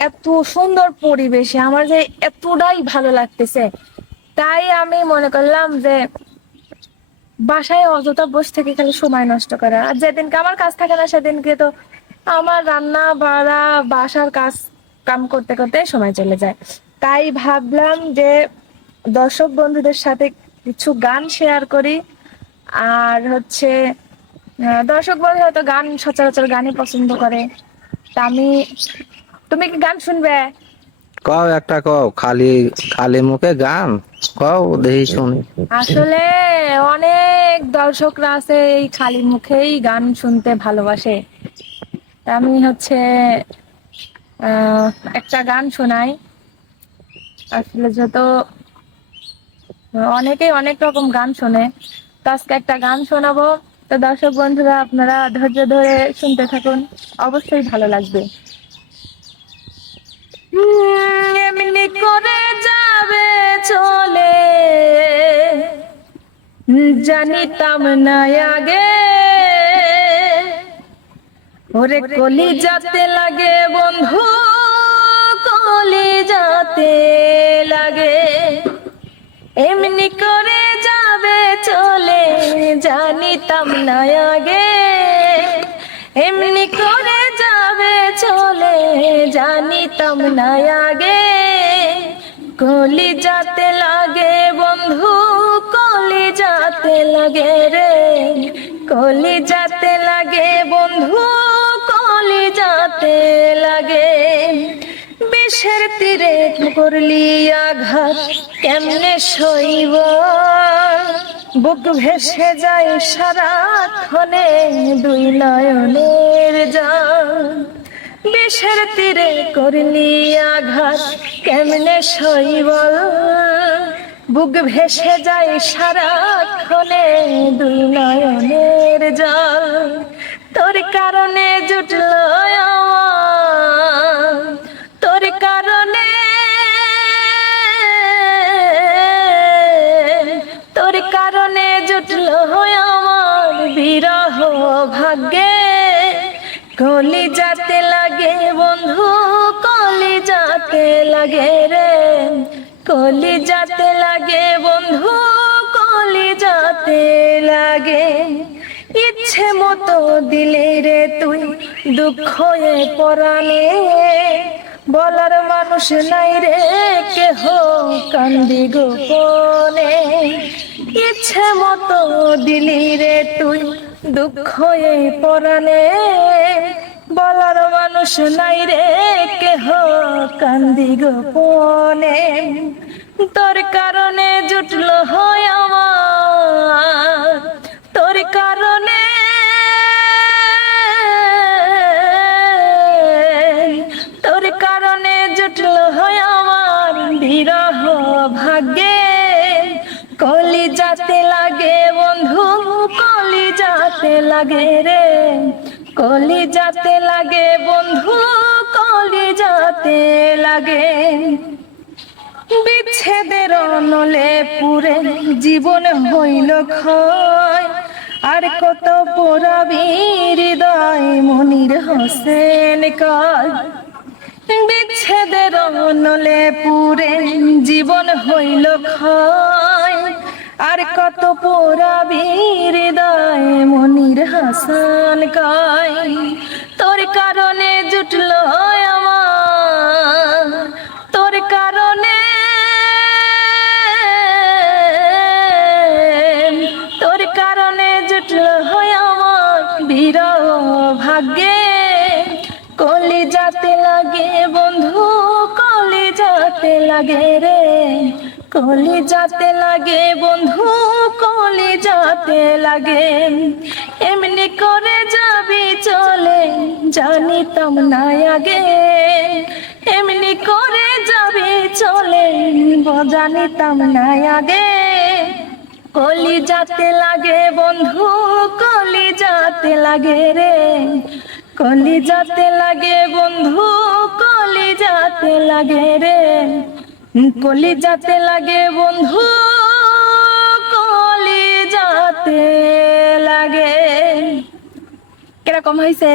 এত সুন্দর পরিবেশে, আমার যে এতটাই ভালো লাগতেছে। তাই আমি মনে করলাম যে, বাসায় অযথা বসে থেকে খালি সময় নষ্ট করা। আর যেদিনকে আমার কাজ থাকে না, সেদিনকে তো আমার রান্না বাড়া বাসার কাজ, কাম করতে করতে সময় চলে যায়। তাই ভাবলাম যে, দর্শক বন্ধুদের সাথে কিছু গান শেয়ার করি। আর হচ্ছে দর্শক বন্ধু হয়তো গান সচরাচর গানই পছন্দ করে। তা আমি তুমি কি গান শুনবে? কও একটা কও খালি খালি মুখে গান? কও দেখি শুনি। আসলে অনেক দর্শকরা আছে এই খালি মুখেই গান শুনতে ভালোবাসে। আমি হচ্ছে একটা গান শোনাই। আসলে যত অনেকেই অনেক রকম গান শোনে। তো আজকে একটা গান শোনাবো। তো দর্শক বন্ধুরা আপনারা ধৈর্য ধরে শুনতে থাকুন। অবশ্যই ভালো লাগবে। জানিতাম না আগে। ওরে কলি যাতে লাগে বন্ধু কলি যাতে লাগে। এমনি করে যাবে চলে, জানিতাম না আগে। এমনি করে যাবে চলে, জানিতাম না আগে। কলি যাতে লাগে লাগে রে কলি যাতে লাগে বন্ধু কলি যাতে লাগে। বিষের তীরে করলি আঘাত, কেমনে সইব? বুক ভেসে যায় সারাক্ষণে দুই নয়নের জল। বিষের তীরে করলি আঘাত, কেমনে সইব? বুক ভেসে যায় সারাক্ষণে দুই নয়নের জল। তোর কারণে জুটল তোর কারণে। তোর কারণে জুটল আমার বিরহ ভাগ্যে। কলি যাতে লাগে বন্ধু কলি যাতে লাগে কলি যাতে লাগে বন্ধু কলি যাতে লাগে। ইচ্ছে মতো দিলে রে তুই দুঃখ এ পরাণে বলার মানুষ নাই রে, কেহ কান্দি গোপনে। ইচ্ছে মতো দিলি রে তুই দুঃখ এ পরাণে বলার মানুষ নাই রে, কেহ কান্দি গোপনে। তোর কারণে জুটলো হয় আমার, তোর কারণে। তোর কারণে জুটলো হয় আমার বিরহ ভাগ্যে। কলি যাতে লাগে বন্ধু কলি যাতে লাগে রে। কলি যাতে লাগে বন্ধু কলি যাতে লাগে। বিচ্ছেদের নলে পুরে জীবন হইল ক্ষয়। আর কত পোড়াবি হৃদয় মনির হোসেন কয়। বিচ্ছেদের নলে পুরে জীবন হইল ক্ষয়। আর কত পোড়াবি হৃদয় কয় তোর কারণে জুটল তোর কারণে। তোর কারণে জুটল হয় ভাগ্যে। কলি যাতে লাগে বন্ধু কলি যাতে লাগে রে। কলি যাতে লাগে বন্ধু কলি যাতে লাগে। এমনি জানিতাম না আগে। এমনি করে যাবি চলে জানিতাম না আগে। কলি যাতে লাগে বন্ধু কলি যাতে লাগে রে। কলি যাতে লাগে বন্ধু কলি যাতে লাগে রে। কলি যাতে লাগে বন্ধু কলি যাতে লাগে। কীরকম হয়েছে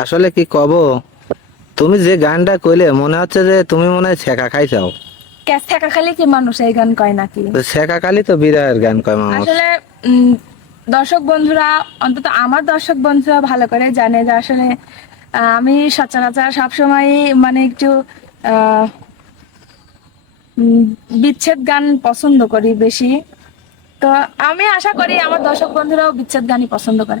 আসলে কি কব? তুমি যে গানটা কইলে মনে হচ্ছে যে তুমি মনে হয় ছেঁকা খাইছাও। থাকা খালি কি মানুষ এই গান কয় নাকি? ছেঁকা খালি তো বিদায়ের গান কয় মানুষ আসলে দর্শক বন্ধুরা অন্তত আমার দর্শক বন্ধুরা ভালো করে জানে যে আসলে আমি সচরাচর সবসময় মানে একটু আহ, বিচ্ছেদ গান পছন্দ করি বেশি। তো আমি আশা করি আমার দর্শক বন্ধুরাও বিচ্ছেদ গানই পছন্দ করে।